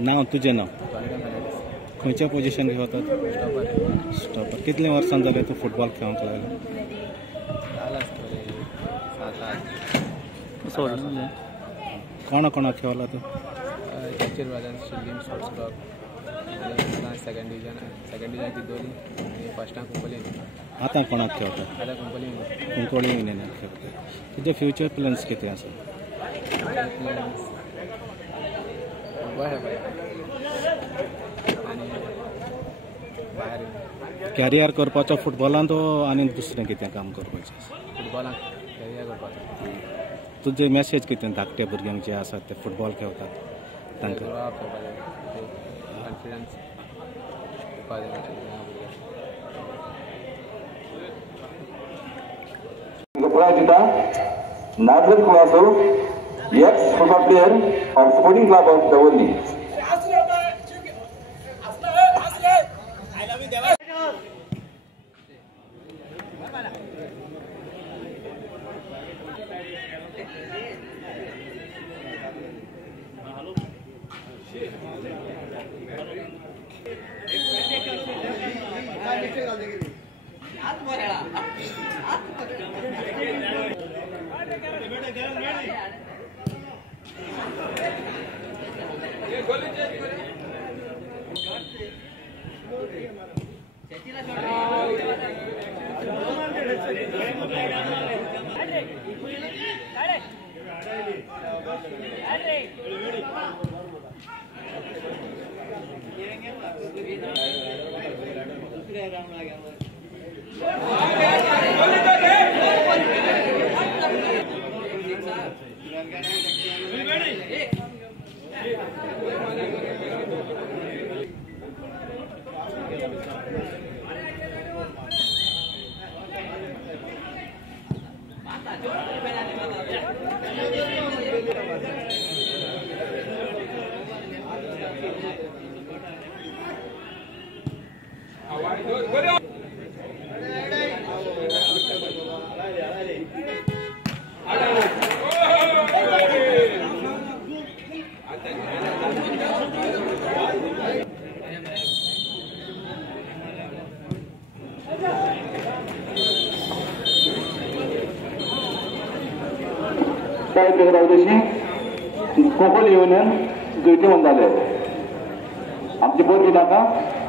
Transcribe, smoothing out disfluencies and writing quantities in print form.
नाव तुझें नाव खंयच्या position घेवतात stopper कितले वर्सां जाले तूं फुटबॉल खेळूंक लागला कोणा कोणा खेळला तूं सेकंड डिविजन तिदोली फर्स्टाक कुंकोलीम आतां कोणाक खेळटा आतां कुंकोलीम कुंकोळी युनियनाक खेळटा तुजे फ्युचर प्लॅन्स कितें आसा आनी भायर कॅरियर करपाचो फुटबॉलांत आनी दुसरें कितें काम करपाचें फुटबॉलाक कॅरियर करपाचें तुजें मॅसेज कितें धाकट्या भुरग्यांक जे आसात ते फुटबॉल खेळटात तांकां confidence Nadler Kuaso, ex-football player of Sporting Club of Davoli. Konkani union गळती म्हणटाले आमची बोर्ड कित्याक